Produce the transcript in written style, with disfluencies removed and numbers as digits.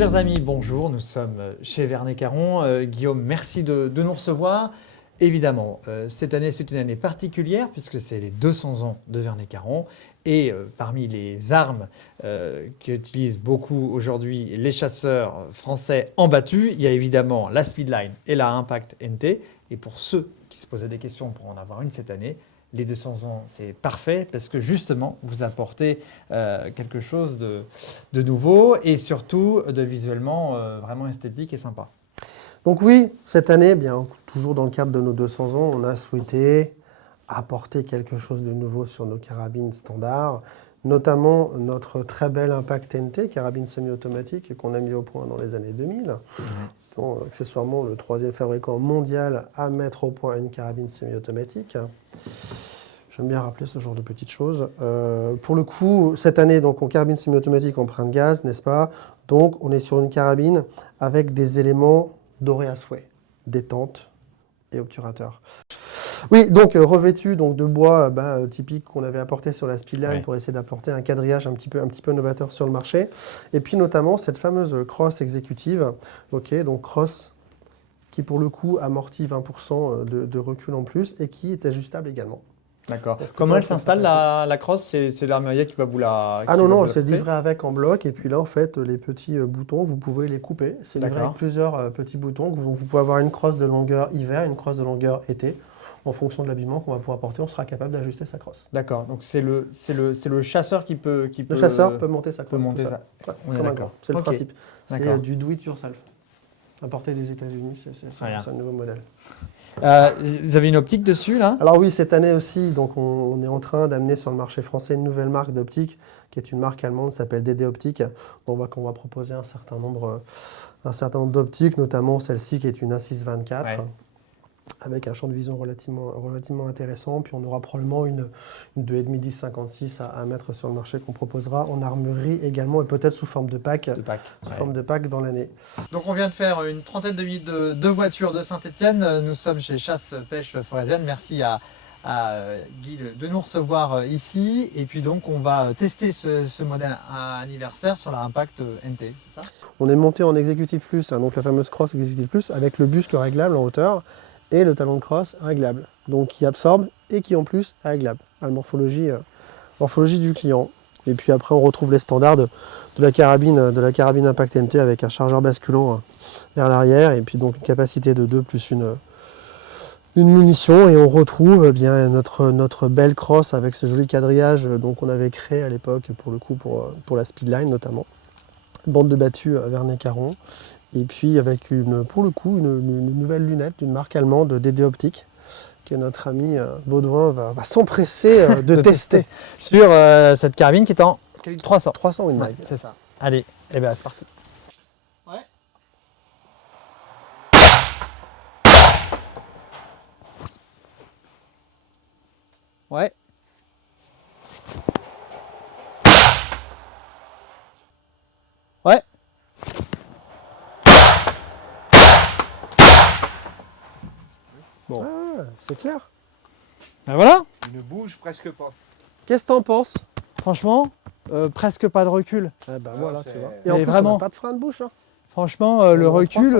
Chers amis, bonjour, nous sommes chez Vernet Caron. Guillaume, merci de nous recevoir. Évidemment, cette année, c'est une année particulière puisque c'est les 200 ans de Vernet Caron. Et parmi les armes qu'utilisent beaucoup aujourd'hui les chasseurs français en battu, il y a évidemment la Speedline et la Impact NT. Et pour ceux qui se posaient des questions pour en avoir une cette année, les 200 ans, c'est parfait parce que justement, vous apportez quelque chose de nouveau et surtout de visuellement vraiment esthétique et sympa. Donc oui, cette année, bien, toujours dans le cadre de nos 200 ans, on a souhaité apporter quelque chose de nouveau sur nos carabines standards, notamment notre très belle Impact NT, carabine semi-automatique qu'on a mis au point dans les années 2000. Donc, accessoirement, le troisième fabricant mondial à mettre au point une carabine semi-automatique. J'aime bien rappeler ce genre de petites choses. Pour le coup, cette année, donc, en carabine semi-automatique empreinte gaz, n'est-ce pas? Donc, on est sur une carabine avec des éléments dorés à souhait, détente et obturateur. Oui, donc revêtu donc, de bois typique qu'on avait apporté sur la Speedline pour essayer d'apporter un quadrillage un petit peu novateur sur le marché. Et puis notamment cette fameuse crosse exécutive, donc crosse qui pour le coup amortit 20% de recul en plus et qui est ajustable également. D'accord. Comment elle s'installe la crosse? C'est l'armurier qui va vous la... Ah non, c'est livré avec en bloc. Et puis là, en fait, les petits boutons, vous pouvez les couper. C'est livré avec plusieurs petits boutons. Vous pouvez avoir une crosse de longueur hiver, une crosse de longueur été. En fonction de l'habillement qu'on va pouvoir porter, on sera capable d'ajuster sa crosse. D'accord. Donc c'est le chasseur qui peut... Le chasseur peut monter sa crosse. Peut monter ça. Ouais, on est d'accord. C'est le principe. C'est du do it yourself. Importé des États-Unis, c'est un nouveau modèle. Vous avez une optique dessus là? Alors oui, cette année aussi, donc on est en train d'amener sur le marché français une nouvelle marque d'optique, qui est une marque allemande, qui s'appelle DD Optik. On va proposer un certain nombre d'optiques, notamment celle-ci qui est une A624, avec un champ de vision relativement intéressant. Puis on aura probablement une 2,5 10-56 à mettre sur le marché qu'on proposera en armurerie également et peut-être sous forme de pack, forme de pack dans l'année. Donc on vient de faire une trentaine de minutes de voiture de Saint-Étienne. Nous sommes chez Chasse Pêche Forésienne. Merci à Guy de nous recevoir ici. Et puis donc on va tester ce modèle anniversaire sur la Impact NT, c'est ça? On est monté en Executive Plus, donc la fameuse crosse Executive Plus, avec le busque réglable en hauteur et le talon de crosse réglable, donc qui absorbe et qui en plus est réglable, à la morphologie du client. Et puis après on retrouve les standards de la carabine Impact NT avec un chargeur basculant vers l'arrière et puis donc une capacité de 2 plus une munition, et on retrouve bien notre belle crosse avec ce joli quadrillage qu'on avait créé à l'époque pour le coup pour la Speedline notamment. Bande de battu Vernet Caron. Et puis avec pour le coup une nouvelle lunette d'une marque allemande, DD Optik, que notre ami Baudouin va s'empresser de tester sur cette carabine qui est en 300. 300 Win Mag. C'est ça. Allez, et bien c'est parti. Ouais. Ouais. Bon. Ah, c'est clair. Ben voilà. Il ne bouge presque pas. Qu'est-ce que t'en penses? Franchement, presque pas de recul. Voilà, tu vois. Et en plus, vraiment, on n'a pas de frein de bouche. Hein. Franchement, le recul,